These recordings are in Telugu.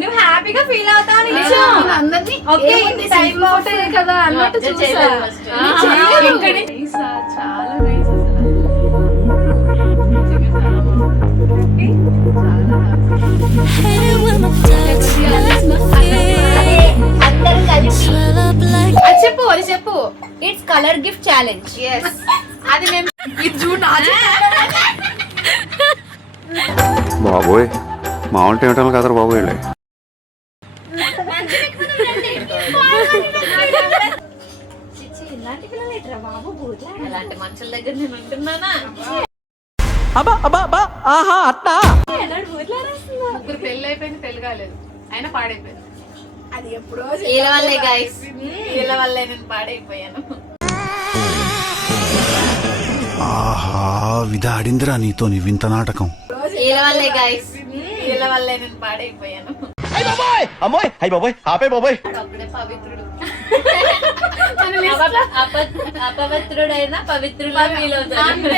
నువ్వు హ్యాపీగా ఫీల్ అవుతావు కదా అన్నట్టు చూసా. చాలా నైస్ చెప్పు అది చెప్పు. It's colour gift challenge. అది మేము ఇది చూడు బాబోయ్ మామూలు ఏమిటో కదరా బాబు వీళ్ళే. ఇలాంటి మనుషుల దగ్గర నేను ఉంటున్నానా? ముగ్గురు పెళ్లి అయిపోయింది, పెళ్లి కాలేదు, అయినా పాడైపోయింది. అది ఎప్పుడో వీళ్ళ వల్లే గైస్, వీళ్ళ వల్లే నేను పాడైపోయాను. ఆహా విధాడిందిరా నీతో నీ వింత నాటకం. వీళ్ళ వల్లే గైస్, వీళ్ళ వల్లే నేను పాడైపోయాను. అప్పుడే పవిత్రుడు అపవిత్రుడైనా పవిత్రులా ఫీల్ అవుతాడు.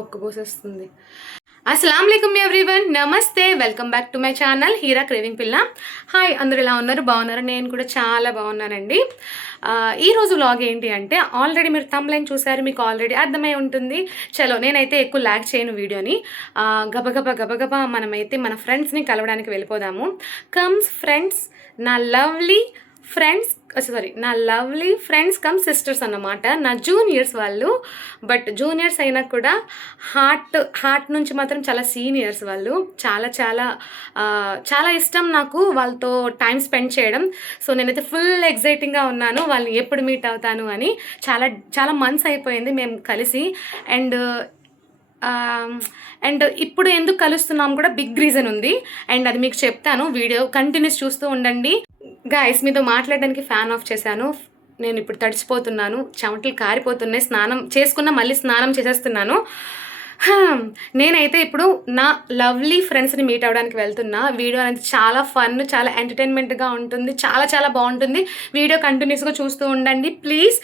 ఒక్క పోసేస్తుంది. అస్సలాముఅలైకుం ఎవ్రీవన్, నమస్తే, welcome back to my channel Heera craving పిల్ల. హాయ్, అందరూ ఎలా ఉన్నారు? బాగున్నారు? నేను కూడా చాలా బాగున్నానండి. ఈరోజు వ్లాగ్ ఏంటి అంటే, ఆల్రెడీ మీరు థంబ్నైల్ చూసారు, మీకు ఆల్రెడీ అర్థమై ఉంటుంది. చలో నేనైతే ఎక్కువ లాగ్ చేయను వీడియోని. గబగబా మనమైతే మన ఫ్రెండ్స్ని కలవడానికి వెళ్ళిపోదాము. కమ్స్ ఫ్రెండ్స్, నా లవ్లీ ఫ్రెండ్స్ కమ్ సిస్టర్స్ అన్నమాట, నా జూనియర్స్ వాళ్ళు. బట్ జూనియర్స్ అయినా కూడా హార్ట్ నుంచి మాత్రం చాలా సీనియర్స్ వాళ్ళు. చాలా చాలా చాలా ఇష్టం నాకు వాళ్ళతో టైం స్పెండ్ చేయడం. సో నేనైతే ఫుల్ ఎగ్జైటింగ్గా ఉన్నాను వాళ్ళని ఎప్పుడు మీట్ అవుతాను అని. చాలా చాలా మంత్స్ అయిపోయింది మేము కలిసి. అండ్ ఇప్పుడు ఎందుకు కలుస్తున్నాం కూడా బిగ్ రీజన్ ఉంది, అండ్ అది మీకు చెప్తాను. వీడియో కంటిన్యూస్ చూస్తూ ఉండండి. గాయస్, మీతో మాట్లాడడానికి ఫ్యాన్ ఆఫ్ చేశాను. నేను ఇప్పుడు తడిచిపోతున్నాను, చెమటలు కారిపోతున్నాయి. స్నానం చేసుకున్నా మళ్ళీ స్నానం చేసేస్తున్నాను. నేనైతే ఇప్పుడు నా లవ్లీ ఫ్రెండ్స్ని మీట్ అవ్వడానికి వెళ్తున్నా. వీడియో అనేది చాలా ఫన్, చాలా ఎంటర్టైన్మెంట్గా ఉంటుంది, చాలా చాలా బాగుంటుంది. వీడియో కంటిన్యూస్గా చూస్తూ ఉండండి ప్లీజ్.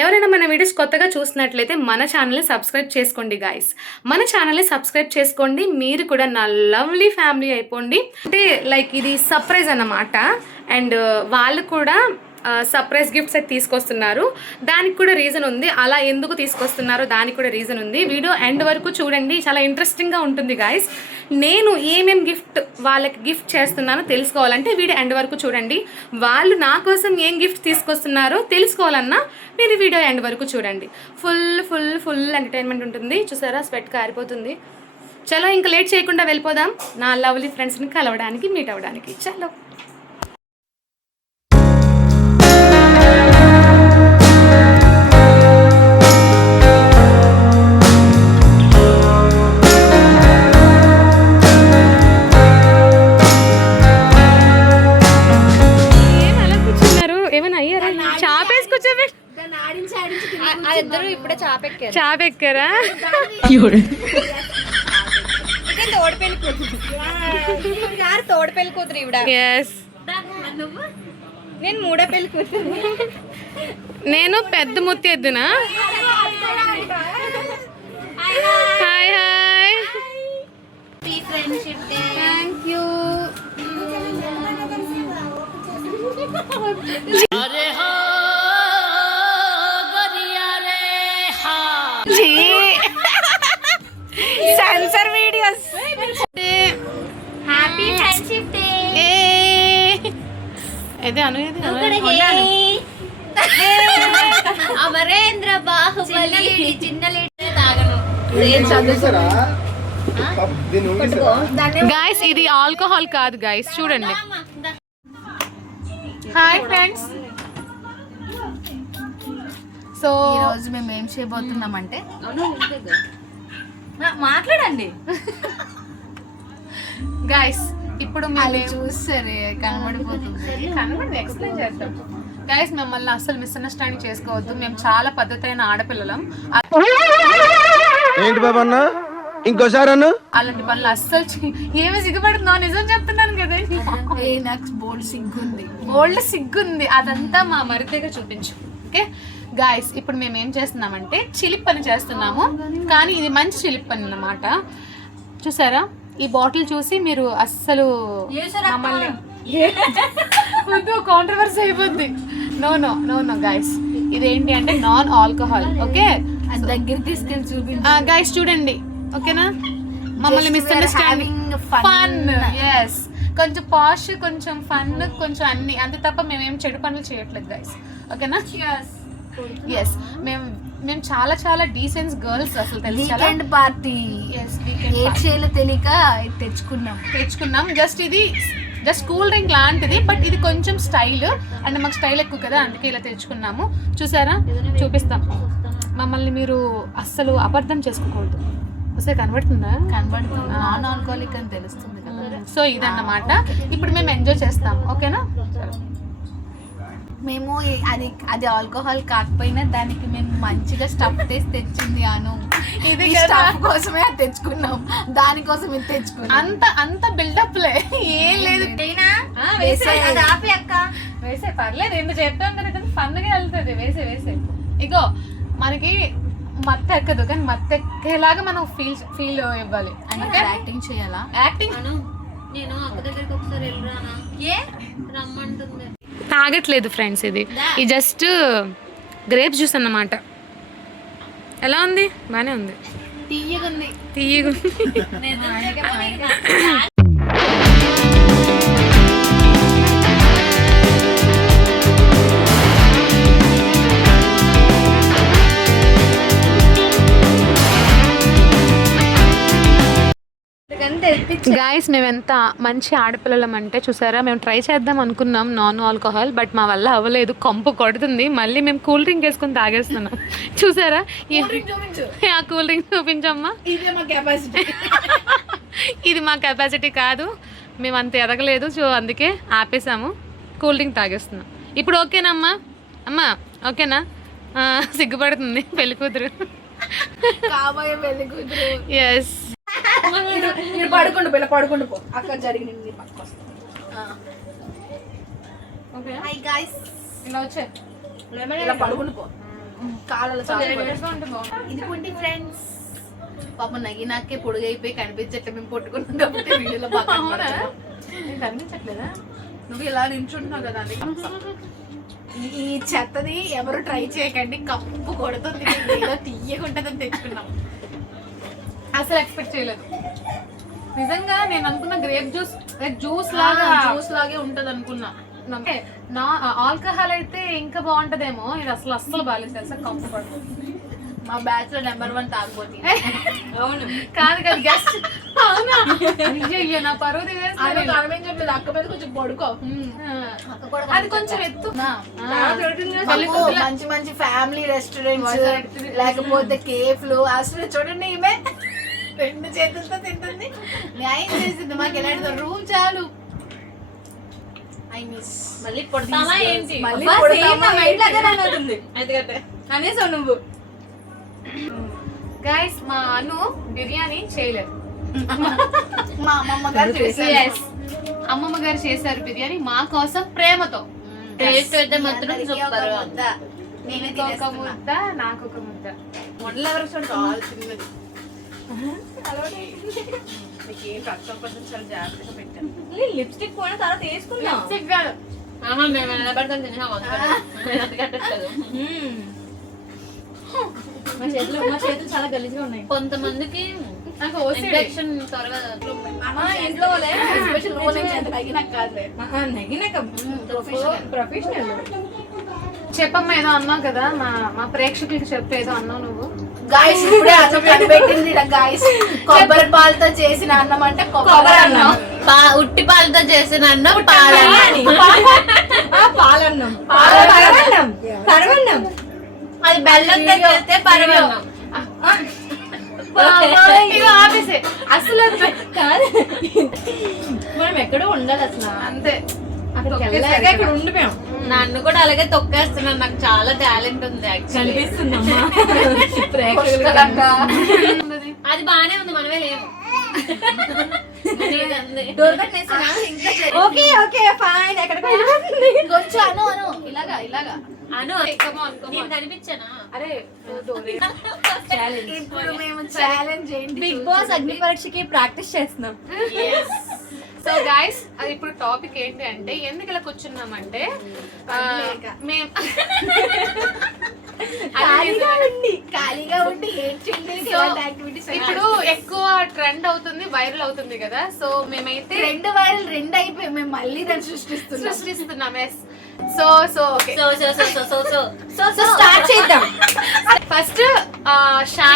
ఎవరైనా మన వీడియోస్ కొత్తగా చూసినట్లయితే మన ఛానల్ని సబ్స్క్రైబ్ చేసుకోండి గాయస్. మన ఛానల్ని సబ్స్క్రైబ్ చేసుకోండి, మీరు కూడా నా లవ్లీ ఫ్యామిలీ అయిపోండి. అంటే లైక్ ఇది సర్ప్రైజ్ అన్నమాట. అండ్ వాళ్ళు కూడా సర్ప్రైజ్ గిఫ్ట్స్ అయితే తీసుకొస్తున్నారు. దానికి కూడా రీజన్ ఉంది, అలా ఎందుకు తీసుకొస్తున్నారో దానికి కూడా రీజన్ ఉంది. వీడియో ఎండ్ వరకు చూడండి, చాలా ఇంట్రెస్టింగ్గా ఉంటుంది గాయస్. నేను ఏమేం వాళ్ళకి గిఫ్ట్ చేస్తున్నానో తెలుసుకోవాలంటే వీడియో ఎండ్ వరకు చూడండి. వాళ్ళు నా కోసం ఏం గిఫ్ట్ తీసుకొస్తున్నారో తెలుసుకోవాలన్నా మీరు వీడియో ఎండ్ వరకు చూడండి. ఫుల్ ఎంటర్టైన్మెంట్ ఉంటుంది. చూసారా, స్వెట్ కారిపోతుంది. చలో ఇంకా లేట్ చేయకుండా వెళ్ళిపోదాం నా లవ్లీ ఫ్రెండ్స్ని కలవడానికి, మీట్ అవ్వడానికి. చలో. చాపెక్కారా? తోడపెళ్లి కూతురు ఇవిడ. నేను మూడో పెళ్లి కూతురు. నేను పెద్ద ముత్తి ఎద్దునా? Hi hi, thank you. Censor videos. Happy friendship day. Amarendra Baahubali. చిన్న లేడీ తాగను. గాయస్, ఇది ఆల్కహాల్ కాదు గాయస్, చూడండి. Hi friends. సో ఈరోజు మేము ఏం చేయబోతున్నామంటే, మాట్లాడండి గాయస్. ఇప్పుడు మేము చూసరే కనబడిపోతుంది. ఎక్స్ప్లెయిన్ చేస్తాం గాయస్. మిమ్మల్ని అస్సలు మిస్అండర్స్టాండింగ్ చేసుకోవద్దు, మేము చాలా పద్ధతైన ఆడపిల్లలం. ఏంటి బాబా అన్న ఇంకోసారి అన్న అలాంటి పనులు అస్సలు ఏమి సిగ్గుపడుతున్నావు, నిజం చెప్తున్నాను కదా. నాకు బోల్డ్ సిగ్గుంది. ఓల్డ్ సిగ్గుంది, అదంతా మా మరిదిగా చూపించు. ఓకే గాయస్, ఇప్పుడు మేము ఏం చేస్తున్నామంటే చిలిప్ పని చేస్తున్నాము, కానీ ఇది మంచి చిలిప్ పని అన్నమాట. చూసారా, ఈ బాటిల్ చూసి మీరు అస్సలు మమ్మల్ని కాంట్రవర్సీ అయిపోద్ది. No no no no guys, ఇదేంటి అంటే నాన్ ఆల్కహాల్. ఓకే దగ్గర తీసుకెళ్ళి చూపించు గాయస్, చూడండి. ఓకేనా, మమ్మల్ని మిస్అండర్స్టాండింగ్ ఫన్. ఎస్, కొంచెం పాష్, కొంచెం ఫన్, కొంచెం అన్ని, అంతే తప్ప మేమేం చెడు పనులు చేయట్లేదు గాయస్. ఓకేనా. ఎస్, మేము చాలా చాలా డీసెంట్ గర్ల్స్ అసలు వీకెండ్ పార్టీ. ఏడ్ చేయాలో తెలియక తెచ్చుకున్నాం. జస్ట్ కూల్ డ్రింక్ లాంటిది, బట్ ఇది కొంచెం స్టైల్, అంటే మాకు స్టైల్ ఎక్కువ కదా, అందుకే ఇలా తెచ్చుకున్నాము. చూసారా, చూపిస్తాం. మమ్మల్ని మీరు అస్సలు అబద్ధం చేసుకోకూడదు. ఒకసారి కనబడుతుంది. నాన్ ఆల్కహాలిక్ అని తెలుస్తుంది కదా. సో ఇదన్నమాట. ఇప్పుడు మేము ఎంజాయ్ చేస్తాం. ఓకేనా. మేము అది ఆల్కహాల్ కాకపోయినా దానికి మేము మంచిగా స్టఫ్ చేసి తెచ్చింది అను. ఇది స్టఫ్ కోసమే అది తెచ్చుకున్నాం, దానికోసం ఇది తెచ్చుకున్నాం. అంత బిల్డప్ లే, ఏం లేదు. వేసే పర్లేదు, ఎందుకు చెప్తాం కదా, ఫన్గా వెళ్తుంది. వేసే ఇగో, మనకి మత్తు ఎక్కదు, కానీ మత్తు ఎక్కేలాగా మనం ఫీల్ ఇవ్వాలి. అంటే యాక్టింగ్ చేయాలా? యాక్టింగ్. నేను అక్క దగ్గరికి ఒకసారి వెళ్ళరానా? ఏ రమ్మంటుంది. తాగట్లేదు ఫ్రెండ్స్, ఇది జస్ట్ గ్రేప్స్ జ్యూస్ అన్నమాట. ఎలా ఉంది? బానే ఉంది, తీయగా ఉంది. గాయస్, మేము ఎంత మంచి ఆడపిల్లలం అంటే చూసారా, మేము ట్రై చేద్దాం అనుకున్నాం నాన్ ఆల్కహాల్, బట్ మా వల్ల అవ్వలేదు. కంపు కొడుతుంది. మళ్ళీ మేము కూల్ డ్రింక్ వేసుకొని తాగేస్తున్నాం. చూసారా, ఆ కూల్ డ్రింక్ చూపించమ్మా. ఇది మా కెపాసిటీ కాదు, మేము అంత ఎదగలేదు. సో అందుకే ఆపేసాము, కూల్ డ్రింక్ తాగేస్తున్నాం. ఇప్పుడు ఓకేనమ్మా? అమ్మా ఓకేనా? సిగ్గుపడుతుంది పెళ్లి కూతురు. ఎస్, పడుకుంటూ పో. అక్కడ జరిగింది పడుకుంటూ పో. కాలలో ఇది ఫ్రెండ్స్. పాప నగినాకే పొడుగైపోయి కనిపించట్లే, మేము పొట్టుకున్నాం కాబట్టి వీడియోలో బాగా కనిపించట్లేదా? నువ్వు ఇలా నించుంటున్నావు కదా. ఈ చెత్తది ఎవరు ట్రై చేయకండి, కప్పు కొడుతుంది. తీయకుంటుందని తెచ్చుకున్నాం. అసలు ఎక్స్పెక్ట్ చేయలేదు నిజంగా. నేను అనుకున్న గ్రేప్ జ్యూస్ లాగే ఉంటది అనుకున్నా. నా ఆల్కహాల్ అయితే ఇంకా బాగుంటదేమో, ఇది అస్సలు బాగాలేదు తెలుసా. కంఫర్ట్. మా బ్యాచ్ లో నెంబర్ 1 తాగబోతుంది. అవును, కాదు కదా గెస్ట్. అవునా? అయ్యో, నా పరువు చెప్పలేదు. అక్క మీద కొంచెం పడుకో. అది కొంచెం ఎత్తు. మంచి మంచి ఫ్యామిలీ రెస్టారెంట్స్, లేకపోతే కేఫ్లు. అసలు చూడండి, ఈమె 2 చేతులతో తింటుంది. న్యాయం చేసింది మాకు. ఎలాంటి రూమ్ చాలు. మళ్ళీ పొడతామా ఏంటి? అనేసావు నువ్వు. గైస్, మా అను బిర్యానీ చేయలేదు. మా అమ్మమ్మ గారు చేశారు. అమ్మమ్మ గారు చేశారు బిర్యానీ మా కోసం ప్రేమతో. టేస్ట్ అయితే మాత్రం సూపర్. నేనే ఒక ముద్ద, నాకు ఒక ముద్ద. మొదలు ఎవరు చూడండి. జాగ్రత్తగా పెట్టాను. లిప్స్టిక్ పోయిన తర్వాత వేసుకున్నాం. మేము నిలబడతాం తిన్నాం. మా చేతులు చాలా గలీజ్గా ఉన్నాయి. కొంతమందికి ఇన్ఫెక్షన్ త్వరగా ప్రొఫెషనల్. చెప్పమ్మా, ఏదో అన్నావు కదా, మా ప్రేక్షకులకి చెప్పేదో అన్నావు నువ్వు. గాయస్, ఇప్పుడే అన్నం కనిపెట్టింది గాయస్. కొబ్బరి పాలతో చేసిన అన్నం అంటే కొబ్బరి అన్నం. ఉట్టి పాలతో చేసిన అన్నం పాలన్నం. అది బెల్లంతో చేస్తే పరవన్నం. అసలు మనం ఎక్కడో ఉండాలి అసలు. అంతే, ఇక్కడ ఉండిపోయాం. నన్ను కూడా అలాగే తొక్కేస్తున్నాను. నాకు చాలా టాలెంట్ ఉంది. అది బానే ఉంది, మనమే లేము. Okay okay fine. ఎక్కడికి కొంచెం అను ఇలాగా అను నేను కనిపించానా? అరే ఇప్పుడు మేము ఛాలెంజ్ ఏంటి? బిగ్ బాస్ అగ్ని పరీక్షకి ప్రాక్టీస్ చేస్తున్నాం. సో గైస్ అది ఇప్పుడు టాపిక్ ఏంటి అంటే ఎందుకు ఇలా కూర్చున్నామంటే మేము ఖాళీగా ఉండి ఏంటండి యాక్టివిటీస్ ఇప్పుడు ఎక్కువ ట్రెండ్ అవుతుంది, వైరల్ అవుతుంది కదా. సో మేమైతే రెండు అయిపోయి మేము మళ్ళీ దాన్ని సృష్టిస్తున్నాం. ఎస్ సో ఓకే స్టార్ట్ చేద్దాం. ఫస్ట్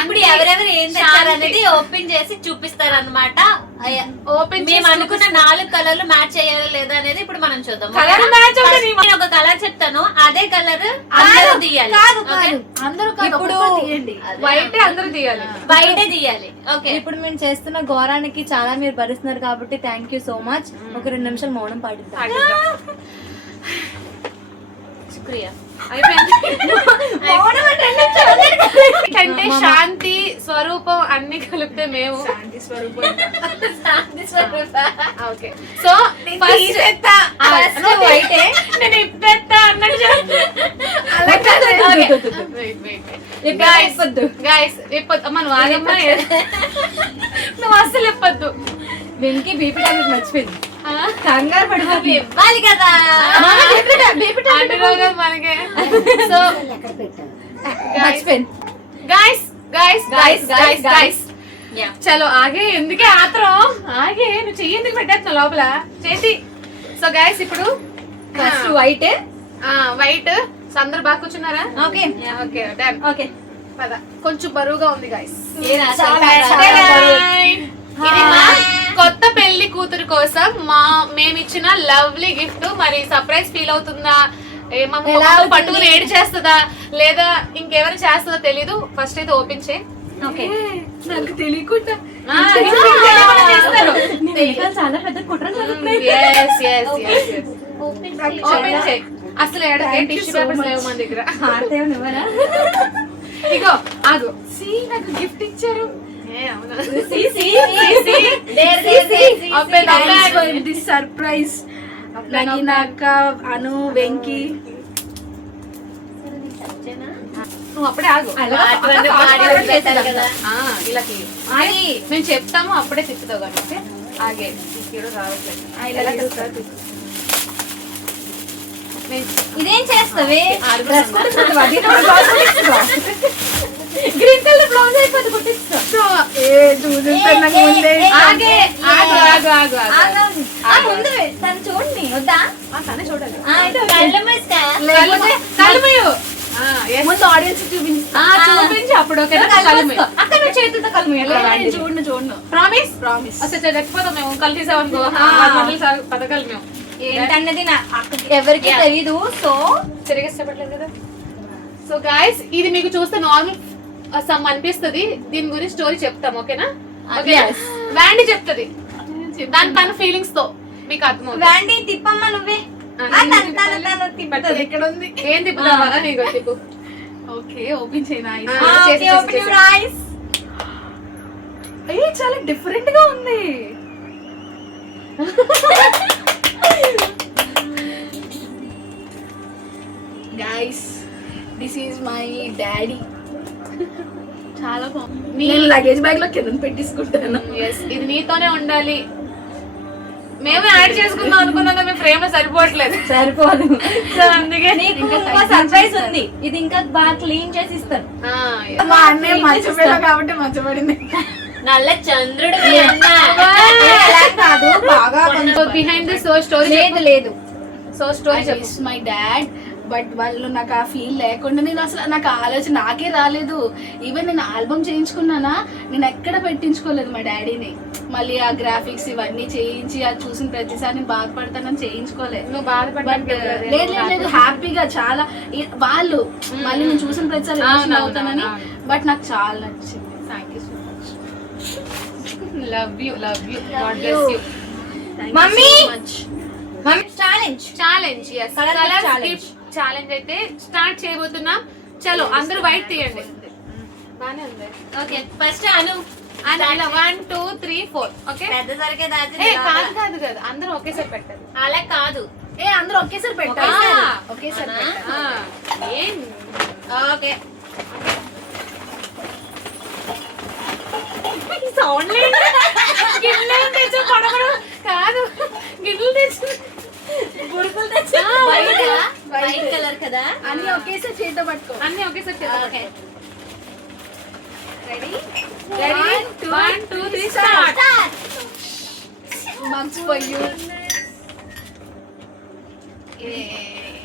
ఇప్పుడు ఎవరెవరు ఏం తెచ్చారు అనేది ఓపెన్ చేసి చూపిస్తారు అనమాట. ఓపెన్ మేము అనుకున్న 4 కలర్లు మ్యాచ్ అయ్యారా లేదా అనేది ఇప్పుడు మనం చూద్దాం. కలర్ మ్యాచ్ నేను ఒక కలర్ చెప్తాను, అదే కలర్ అందరూ తీయాలి. అందరూ ఇప్పుడు తీయండి. వైట్ అందరూ తీయాలి, బయటే తీయాలి. ఓకే ఇప్పుడు మేము చేస్తున్న ఘోరానికి చాలా మీరు భరిస్తున్నారు కాబట్టి థ్యాంక్ యూ సో మచ్. ఒక 2 నిమిషాలు మౌనం పాటిద్దాం. శుక్రియా. అంటే శాంతి స్వరూపం అన్ని కలిపితే మేము ఓకే. సో వైటే నేను ఇప్పేస్తా అన్నట్టు గైస్ ఇప్పొద్దు అమ్మ, నువ్వు ఆగమ్మా, నువ్వు అస్సలు ఇప్పొద్దు. వెంకీ బీపీ టాబ్లెట్ మర్చిపోయింది. కంగారు పడిపోయి ఇవ్వాలి కదా. అన్ని రోజులు మనకే. సో మర్చిపోయింది. Guys guys guys guys guys Yeah. చలో ఆగే, ఎందుకే ఆత్రం ఆగే, నువ్వు చెయ్యి ఎందుకు పెట్టేస్తున్నావు లోపల చేసి. సో గైస్ ఇప్పుడు ఫస్ట్ వైట్. వైట్. అందరు బాగా కూర్చున్నారా? Okay okay done. ఓకే పద, కొంచెం బరువుగా ఉంది గైస్. ఇది మా కొత్త పెళ్లి కూతురు కోసం మేమిచ్చిన లవ్లీ గిఫ్ట్. మరి సర్ప్రైజ్ ఫీల్ అవుతుందా, పట్టుకుని ఏడు చేస్తుందా లేదా ఇంకెవరు చేస్తుందో తెలీదు. ఫస్ట్ అయితే ఓపెన్ చేయి. ఓకే నాకు తెలియకుండా చాలా పెద్ద కుట్ర ఓపెన్ చేయి. అసలు టిష్యూ పేపర్స్ లేవు మన దగ్గర. నువ్వరా? ఇగో ఆగు, నాకు గిఫ్ట్ ఇచ్చారు. సర్ప్రైజ్ నగినాక అను వెంకీ. నువ్వు అప్పుడే ఆగు. వీళ్ళకి మేము చెప్తాము అప్పుడే తిప్పుతావు కాబట్టి ఆగే. రావట్లేదు. ఇదేం చేస్తావే? గ్రీన్ కలర్ బ్లౌజ్ అయిపోతుంది కుట్టిస్తా. తను చూడండి వద్దా? తనే చూడాలి. ముందు ఆడియన్స్ చూపించు. చూపించి అప్పుడు అక్కడ చేతులతో కలుము. చూడండి ప్రామిస్ ప్రామిస్. అసలు లేకపోతే మేము కలిసామనుకో పథకాలు మేము ఏంటన్నది ఎవరికి తెలీదు. సో సరిగా చెప్పట్లేదు కదా. సో గాయస్ ఇది మీకు చూస్తే నార్మల్ సమ్ అనిపిస్తుంది. దీని గురించి స్టోరీ చెప్తాం. ఓకేనా? ఓకే. వ్యాండి చెప్తుంది దాని తన ఫీలింగ్స్ తో మీకు అర్థమవుతుంది. వ్యాండి తిప్పమ్మ నువ్వే. ఎక్కడ ఉంది? ఏం తిప్పుతావా? నీకు తిప్పు. ఓకే ఓపెన్ చేయనా? చాలా డిఫరెంట్ గా ఉంది. Guys this is my daddy. చాలా బాగుంది. నేను లగేజ్ బ్యాగ్ లో కింద పెట్టించుకుంటాను. ఇది నీతోనే ఉండాలి. మేమే యాడ్ చేసుకుందాం అనుకున్నాం, మేము ఫ్రేమ్ సరిపోవట్లేదు. సరిపోదు. సో అందుకే సర్ప్రైజ్ ఉంది. ఇది ఇంకా బాగా క్లీన్ చేసి ఇస్తాను. మా అన్నయ్య మర్చిపోయా కాబట్టి మర్చిపడింది. నల్ల చంద్రుడు కాదు బాగా బిహైండ్ ద స్టోరీ లేదు. So story my dad. But వాళ్ళు నాకు ఆ ఫీల్ లేకుండా నేను అసలు నాకు ఆలోచన నాకే రాలేదు. ఈవెన్ నేను ఆల్బమ్ చేయించుకున్నానా, నేను ఎక్కడ పెట్టించుకోలేదు మా డాడీని. మళ్ళీ ఆ గ్రాఫిక్స్ ఇవన్నీ చేయించి అది చూసిన ప్రతిసారి నేను బాధపడతానని చేయించుకోలేదు. నువ్వు బాధపడ్డా? లేదు హ్యాపీగా చాలా. వాళ్ళు మళ్ళీ నేను చూసిన ప్రతిసారి ఎమోషన్ అవుతానని. బట్ నాకు చాలా నచ్చింది. Thank you so much. Love you God bless you mummy. Much. Challenge challenge challenge అయితే స్టార్ట్ చేయబోతున్నాం. చలో అందరూ వైట్ తీయండి. బానే ఉంది. ఓకే ఫస్ట్ అను అని ఇలా 1 2 3 4 ఓకే పెద్ద సరికే కాదు కాదు కాదు అందరూ ఒకేసారి పెట్టాలి. అలా కాదు. అందరూ ఒకేసారి పెట్టాలి. ఒకేసారి ఏం ఓకే సౌండ్ గిన్నెలు తెచ్చు పడగడం కాదు, గిన్నెలు తెచ్చు గుడుకులు తెచ్చి వైట్ కలర్ కదా. అన్ని ఒకేసారి చేతితో పట్టుకో. అన్ని ఒకేసారి okay ready ready 1 2 3 start. Mugs for you.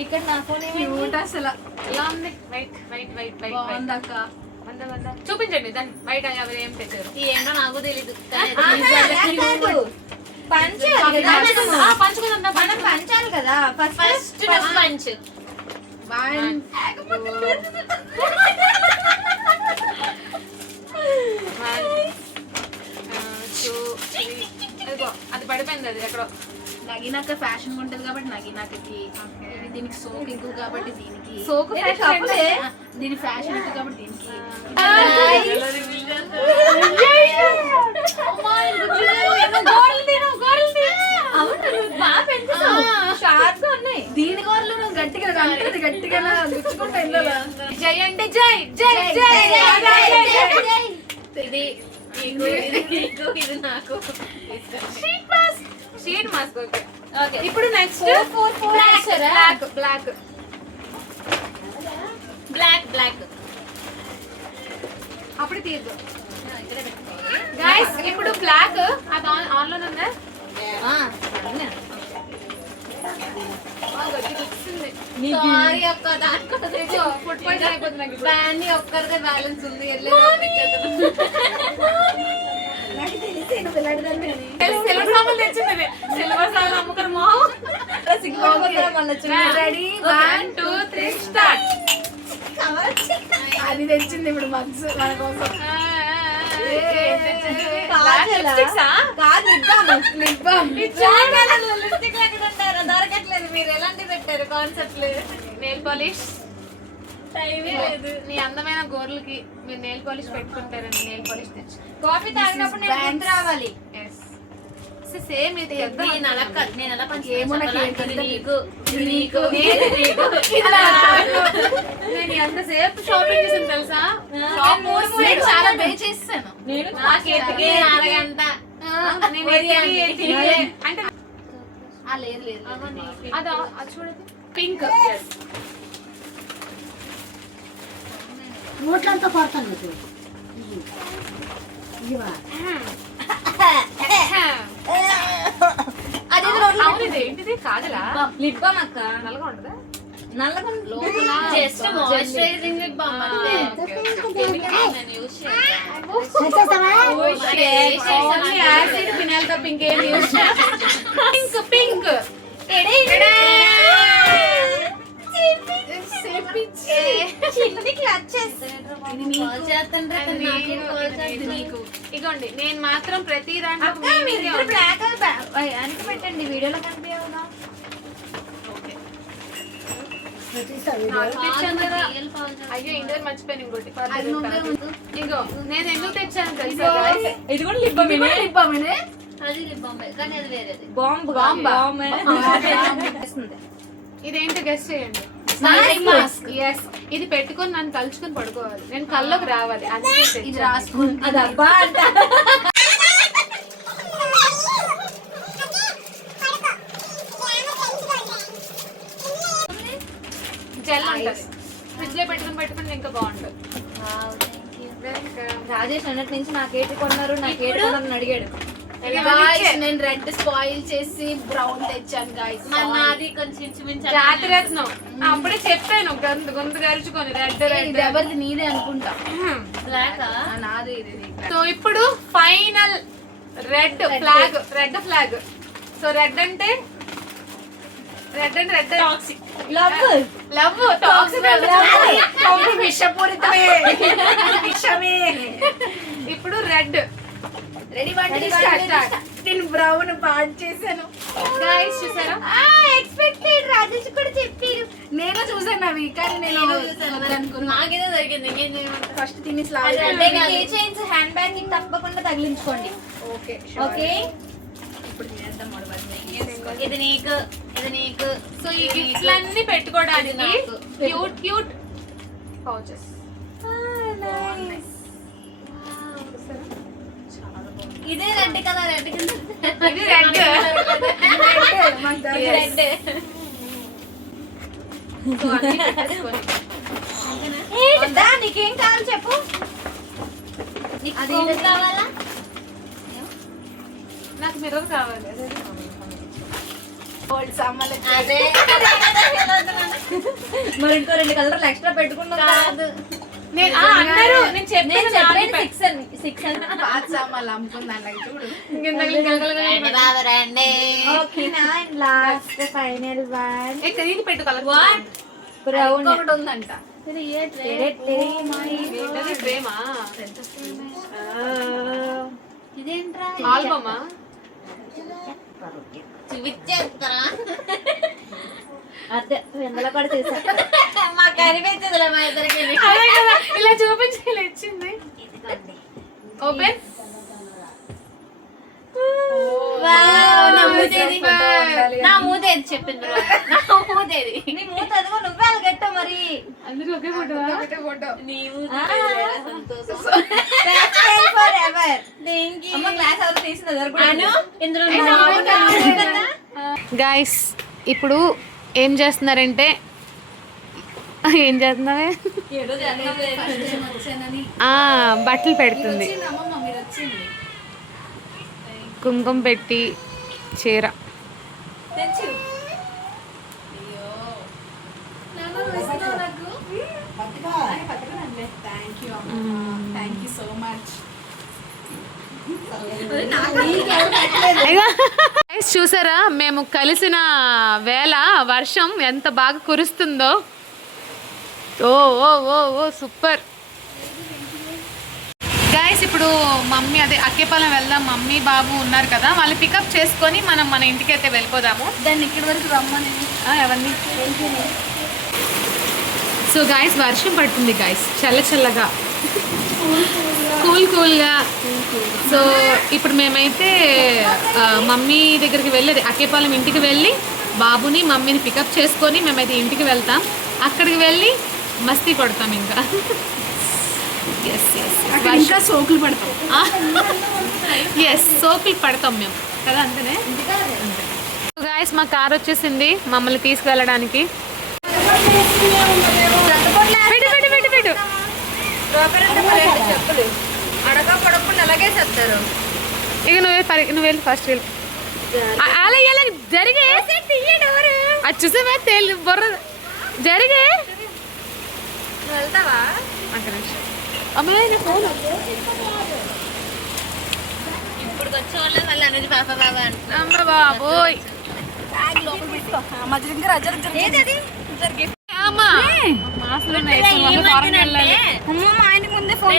ఇక్కడ నా ఫోన్ క్యూట్ అసలు. ఎలా ఉంది? వైట్ వైట్ వైట్ వైట్ బాగుంది అక్క. చూపించండి దాన్ని. వైట్ ఎవరు ఏం తెచ్చారు? ఏంటో నాకు తెలీదు. పంచాలి పంచుకుందా మనం పంచాలి కదా. ఫస్ట్ నువ్వు పంచు. 1 అది పడిపోయింది, అది ఎక్కడో. నగినాక ఫ్యాషన్ ఉంటది కాబట్టి నగినాకకి ఇది దీనికి సోక్ ఎక్కువ కాబట్టి దీనికి సోకు fashion కప్పులే. దీని ఫ్యాషన్ ఎక్కువ కాబట్టి దీనికి షార్ప్ గా ఉన్నాయి. దీని కోరలు నువ్వు గట్టిగా అంటే గట్టిగా గుచ్చుకుంటా ఇల్లులో. జై అంటే జై జై జై ఇది నీకు, ఇది నీకు, ఇది నాకు. Sheet mask. Okay okay. ఇప్పుడు next Black. Black black black black. అప్పుడు తీయద్దు గైస్. ఇప్పుడు బ్లాక్ అది ఆన్ లో ఉందా? సారీ అక్క, దానికి ఫుడ్ పాయిజన్ అయిపోతుంది నాకు ఇప్పుడు. బ్యాన్ని ఒక్కరిదే బ్యాలెన్స్ ఉంది. సిల్వర్ సామాన్ తెచ్చింది. సిల్వర్ సామాన్ అమ్ముకుని మొహం. Ready 1 2 3 start. అది తెచ్చింది ఇప్పుడు మగ్స్ మన కోసం. దొరకట్లేదు. మీరు ఎలాంటి పెట్టారు కాన్సెప్ట్ లేదు. Nail polish. టైమే లేదు. నీ అందమైన గోర్లకి మీరు నెయిల్ పాలిష్ పెట్టుకుంటారని నెయిల్ పాలిష్ తెచ్చు. కాఫీ తాగినప్పుడు నేను గుర్తు రావాలి. సేమ్ ఇది నేను అలా కాదు, నేను అలా ఏమో నాకు ఏం పంచుకుంటాను. తెలియదు. నీకు, ఇది నీకు, నేను నీకు. నేను ఎంతసేపు షాపింగ్ చేసాను తెలుసా? నేను చాలా పే చేస్తాను. నేను నాకు ఎత్తుకే అరగంట. నేను ఎత్తికి అంటే లేదు లేదు అదా అది చూడదు. పింక్. నోట్లంతా కొడతాను నీకు. అవును ఏంటిది? కాజలా? లిప్ బామ్ అక్క. నల్లగా ఉండదా? నల్లగా జస్ట్ మాయిశ్చరైజింగ్ లిప్ బామ్ అంతే. కెమికల్ నేను యూస్ చేయను. వచ్చేస్తావా? ఓన్లీ యాసిడ్ ఫినాల్ తప్ప ఇంకేం యూస్ పింక్ పింక్. కాల్ చేస్తుంటే అతను నాకే కాల్ చేస్తుంది. ఇగోండి నేను మాత్రం ప్రతి దాంట్లో బ్లాక్ వెనక పెట్టండి. వీడియోలో కనిపించవుగా. రియల్ కాల్ చేస్తుంది. అయ్యో ఇంటర్ మర్చిపోయాను ఇంకోటి. అది నువ్వే ఉండు. ఇగో నేను ఎందుకు తెచ్చాను తెలుసా guys? ఇది కూడా లిప్ బామ్. లిప్ బామేనే. అది లిప్ బామ్ కానీ అది వేరేది. బాంబ్ ఇదేంటి గెస్ట్ చేయండి. మాస్క్. Yes. ఇది పెట్టుకొని నన్ను తలుచుకొని పడుకోవాలి. నేను కల్లోకి రావాలి. అందుకే ఇది తెచ్చాను. రాసుకుంది. అది అబ్బా అంట. జెల్ ఉంటుంది. ఫ్రిడ్జ్ లో పెట్టుకుని ఇంకా బాగుంటుంది. Wow, thank you. రాజేష్ అన్నట్టు నుంచి నాకేటి కొన్నారు అని అడిగాడు. Guys, నేను రెడ్ స్పాయిల్ చేసి బ్రౌన్ తెచ్చాను గాయస్. మరి నాది కొంచెం ఇంచుమించు జాతి రత్నం. అప్పుడే చెప్పాను గొంతు గరుచుకొని రెడ్ ఇది రెడ్. ఎవరిది? నీదే అనుకుంటా. బ్లాక్. నాదే ఇది. సో ఇప్పుడు final red flag. Red flag. So red అంటే red toxic. Love love toxic. విషపూరితమే. విషమే. ఇప్పుడు రెడ్. Ready start. నేను బ్రౌన్ పాడు చేశాను. గైస్ చూసారా? ఎక్స్పెక్టెడ్ రాజేష్ కూడా చెప్పారు. నేను చూసాను అవి, కానీ నేను అనుకున్నా నాకేదో దొరికింది. ఇంకేం చేయమంటారు? ఫస్ట్ తిని హ్యాండ్ బ్యాగ్ తప్పకుండా తగిలించుకోండి. ఓకే ఓకే ఇప్పుడు చేద్దాం ఇది నీకు, ఇది నీకు. సో ఈ గిఫ్ట్లన్నీ పెట్టుకోవడానికి క్యూట్ క్యూట్ పౌచెస్. ఇదే రెడ్ కలర్, రెడ్ కింద ఇది రెడ్. ఇది రెడ్. సో అన్ని పెట్టేసుకొని. నీకేం కావాలి చెప్పు. నీకు ఫోన్ కావాలా? నాకు మిర్రర్ కావాలి. అదే మరి ఇంకో 2 కలర్లు ఎక్స్ట్రా పెట్టుకున్నాం. కాదు. నేను అన్నారు, నేను చెప్పాను. 6 అని. పాత సామాన్లు అమ్ముకుందాం చూడు. రండి బాబు రండి. ఓకేనా? అండ్ లాస్ట్ ఫైనల్ వన్ ఇది పెట్టు కలర్. బ్రౌన్. ఒకటి ఉందంట. ప్రేమ ఇదేంట్రా? ఆల్బమా? చూపించేస్తారా? అదే ఎందులో కూడా తీసా. మాకు కనిపించదులే మా ఇద్దరికి. అదే కదా, ఇలా చూపించి ఇలా ఇచ్చింది. ఓపెన్. నా మూదేది చెప్పింది బ్రో. నా మూదేది. నీ మూత అదిగో నువ్వే అలగట్టావు మరి. అందరూ ఒకే ఫోటో. ఒకటే ఫోటో. నీ మూదేది సంతోషం. అమ్మ గ్లాస్ ఎవరు తీసింది అను ఇందులో గైస్ ఇప్పుడు ఏం చేస్తున్నారంటే ఏం చేస్తున్నావే? వచ్చానని బట్టలు పెడుతుంది. అమ్మమ్మ మీరు వచ్చింది. కుంకుమ పెట్టి చీర. తెచ్చు. థ్యాంక్ యూ అమ్మ, thank you so much. Guys చూసారా, మేము కలిసిన వేళ వర్షం ఎంత బాగా కురుస్తుందో. ఓ ఓ ఓ ఓ సూపర్. గైస్ ఇప్పుడు మమ్మీ అదే అక్కేపాలెం వెళ్దాం. మమ్మీ బాబు ఉన్నారు కదా, వాళ్ళు పికప్ చేసుకొని మనం మన ఇంటికి అయితే వెళ్ళిపోదాము. దాన్ని ఇక్కడి వరకు రమ్మని. ఎవరిని? సో గైస్ వర్షం పడుతుంది గైస్, చల్ల చల్లగా, కూల్గా. సో ఇప్పుడు మేమైతే మమ్మీ దగ్గరికి వెళ్ళేది అక్కేపాలెం ఇంటికి వెళ్ళి బాబుని మమ్మీని పికప్ చేసుకొని మేమైతే ఇంటికి వెళ్తాం. అక్కడికి వెళ్ళి మస్తీ కొడతాం ఇంకా. ఇంకా సోకులు పడతాం. ఎస్ సోకులు పడతాం మేము కదా, అంతేనే. గాయస్ మా కార్ వచ్చేసింది మమ్మల్ని తీసుకువెళ్ళడానికి. చెప్పులు అడగకుండా అలాగే చెప్తారు. ఇక నువ్వు వెళ్ళి ఫస్ట్ వెళ్ళి అలా ఇలా జరిగే అది చూసావా తేలి బొర్ర జరిగే. వెళ్తావా? అమ్మాయి ఫోన్ ఇప్పుడు వచ్చే వాళ్ళే మళ్ళీ అనుజు పాప బాబా అంటున్నా. అమ్మ బాబోయ్. అమ్మా మాసులు ఉన్నాయి. ఆయనకి ముందే ఫోన్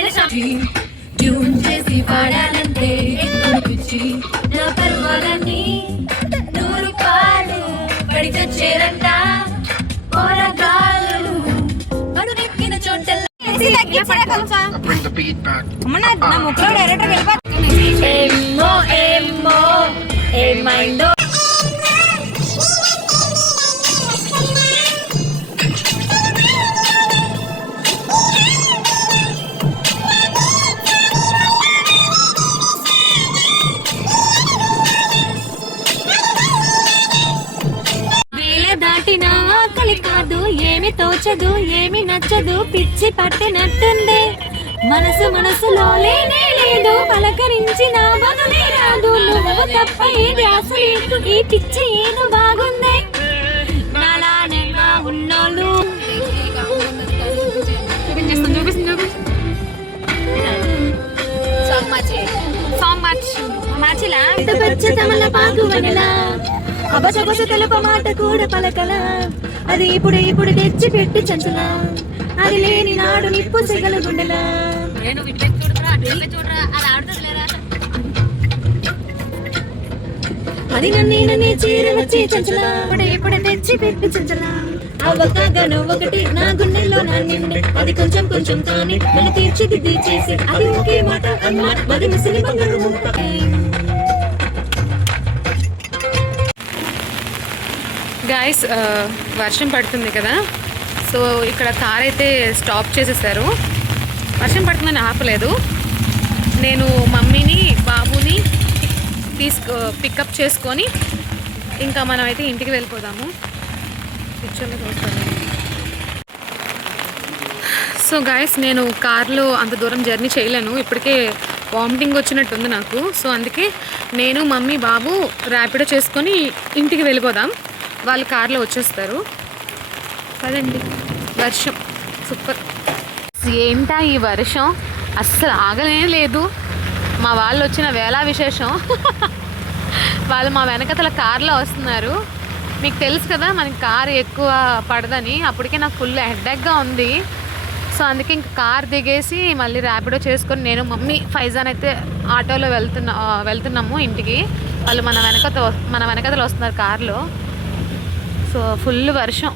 ఏమైందో. దాటిన ఆకలి కాదు, ఏమి తోచదు, ఏమి నచ్చదు, పిచ్చి పట్టినట్టుంది. మనసులో లేనే లేదు, పలకరించిన బదులే రాదు. నువ్వు తప్ప ఏది అసలు ఈ పిచ్చి ఏదో బాగుంది. నాలానే ఉన్నోళ్ళు అబసబస తెలుప మాట కూడా పలకల. అది ఇప్పుడు తెచ్చి పెట్టి చంచలా. అది లేని నాడు నిప్పు సెగల గుండెలా. అది నన్నే చేర వచ్చి చంచలా ఇప్పుడే తెచ్చి పెట్టి చంచలా అవకాగా ఒకటి నా గుండెల్లో నా నిండి అది కొంచెం కొంచెం తాని నన్ను తీర్చిదిద్ది చేసి అది ఒకే మాట అన్నమాట మరి మిసిలి బంగారు ముక్క. గాయస్ వర్షం పడుతుంది కదా, సో ఇక్కడ కార్ అయితే స్టాప్ చేసేసారు. వర్షం పడుతుందని ఆపలేదు. నేను మమ్మీని బాబుని పికప్ చేసుకొని ఇంకా మనం అయితే ఇంటికి వెళ్ళిపోదాము. పిక్చర్లో చూస్తాను. సో గాయస్ నేను కార్లో అంత దూరం జర్నీ చేయలేను, ఇప్పటికే వామిటింగ్ వచ్చినట్టుంది నాకు. సో అందుకే నేను మమ్మీ బాబు ర్యాపిడో చేసుకొని ఇంటికి వెళ్ళిపోదాం. వాళ్ళు కార్లో వచ్చేస్తారు కదండి. వర్షం సూపర్. ఏంటా ఈ వర్షం, అస్సలు ఆగలే లేదు. మా వాళ్ళు వచ్చిన వేళ విశేషం. వాళ్ళు మా వెనకతల కార్లో వస్తున్నారు. మీకు తెలుసు కదా మనకి కారు ఎక్కువ పడదని. అప్పటికే నాకు ఫుల్ హెడ్ఏక్గా ఉంది. సో అందుకే ఇంక కార్ దిగేసి మళ్ళీ ర్యాపిడో చేసుకొని నేను మమ్మీ ఫైజాన్ అయితే ఆటోలో వెళ్తున్నాము ఇంటికి. వాళ్ళు మన వెనకతలు వస్తున్నారు కార్లో. సో ఫుల్ వర్షం.